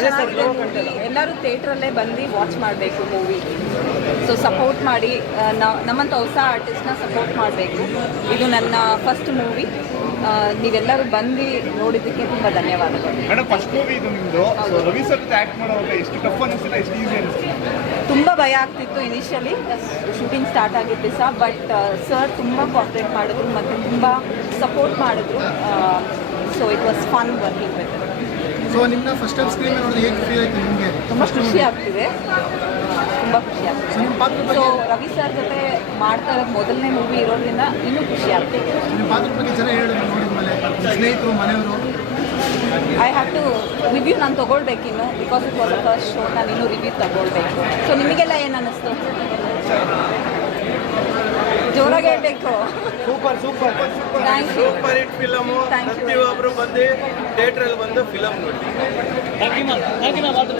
ಚೆನ್ನಾಗಿದೆ ಮೂವಿ. ಎಲ್ಲರೂ ಥಿಯೇಟ್ರಲ್ಲೇ ಬಂದು ವಾಚ್ ಮಾಡಬೇಕು ಮೂವಿ. ಸೊ ಸಪೋರ್ಟ್ ಮಾಡಿ, ನಮ್ಮಂಥ ಹೊಸ ಆರ್ಟಿಸ್ಟ್ನ ಸಪೋರ್ಟ್ ಮಾಡಬೇಕು. ಇದು ನನ್ನ ಫಸ್ಟ್ ಮೂವಿ. ನೀವೆಲ್ಲರೂ ಬಂದು ನೋಡಿದ್ದಕ್ಕೆ ತುಂಬ ಧನ್ಯವಾದಗಳು. ಮೇಡಮ್, ಫಸ್ಟ್ ಮೂವಿ ಇದು ನಿಮ್ಮದು. ರವಿ ಸರ್ ಜೊತೆ ಆ್ಯಕ್ಟ್ ಮಾಡುವಾಗ ಎಷ್ಟು ಟಫ್ ಅನಿಸ್ತಿಲ್ಲ, ಎಷ್ಟು ಈಸಿ ಅನಿಸ್ತಿಲ್ಲ? ತುಂಬ ಭಯ ಆಗ್ತಿತ್ತು ಇನಿಷಿಯಲಿ ಶೂಟಿಂಗ್ ಸ್ಟಾರ್ಟ್ ಆಗಿದ್ದ ದಿವಸ. ಬಟ್ ಸರ್ ತುಂಬ ಕೋಆಪ್ರೇಟ್ ಮಾಡಿದ್ರು ಮತ್ತು ತುಂಬ ಸಪೋರ್ಟ್ ಮಾಡಿದ್ರು. So it was fun working with. So ನಿಮ್ಮನ್ನ ಫಸ್ಟ್ ಟೈಮ್ ಸ್ಕ್ರೀನ್ ನೋಡಿದ್ರೆ ಹೇಗೆ ಫೀಲ್ ಆಯಿತು ನಿಮಗೆ? ತುಂಬ ಖುಷಿ ಆಗ್ತಿದೆ, ತುಂಬ ಖುಷಿ ಆಗ್ತಿದೆ. ಸೊ ನಿಮ್ಮ ಪಾತ್ರ ಸೊ ಬಗ್ಗೆ ರವಿ ಸರ್ ಜೊತೆ ಮಾಡ್ತಾ ಇರೋದು ಮೊದಲನೇ ಮೂವಿ ಇರೋದ್ರಿಂದ ಇನ್ನೂ ಖುಷಿ ಆಗ್ತಿದೆ. ನಿಮ್ಮ ಪಾತ್ರ ಬಗ್ಗೆ ಜನ ಹೇಳಿದ್ರು ನೋಡಿದ್ಮೇಲೆ, ಸ್ನೇಹಿತರು, ಮನೆಯವರು? ಐ ಹ್ಯಾವ್ ಟು ರಿವ್ಯೂ ನಾನು ತೊಗೊಳ್ಬೇಕಿನ್ನು, because it was first show. ನಾನು ಇನ್ನೂ ರಿವ್ಯೂ ತಗೊಳ್ಬೇಕು. ಸೊ ನಿಮಗೆಲ್ಲ ಏನು ಅನ್ನಿಸ್ತು? ಜೋರಾಗಿ ಹೇಳಬೇಕು. Super super thank you. Super hit film. Thank you. ಪ್ರತಿಯೊಬ್ಬರು ಬಂದು ಥಿಯೇಟ್ರಲ್ಲಿ ಬಂದು ಫಿಲಮ್ ನೋಡಿ.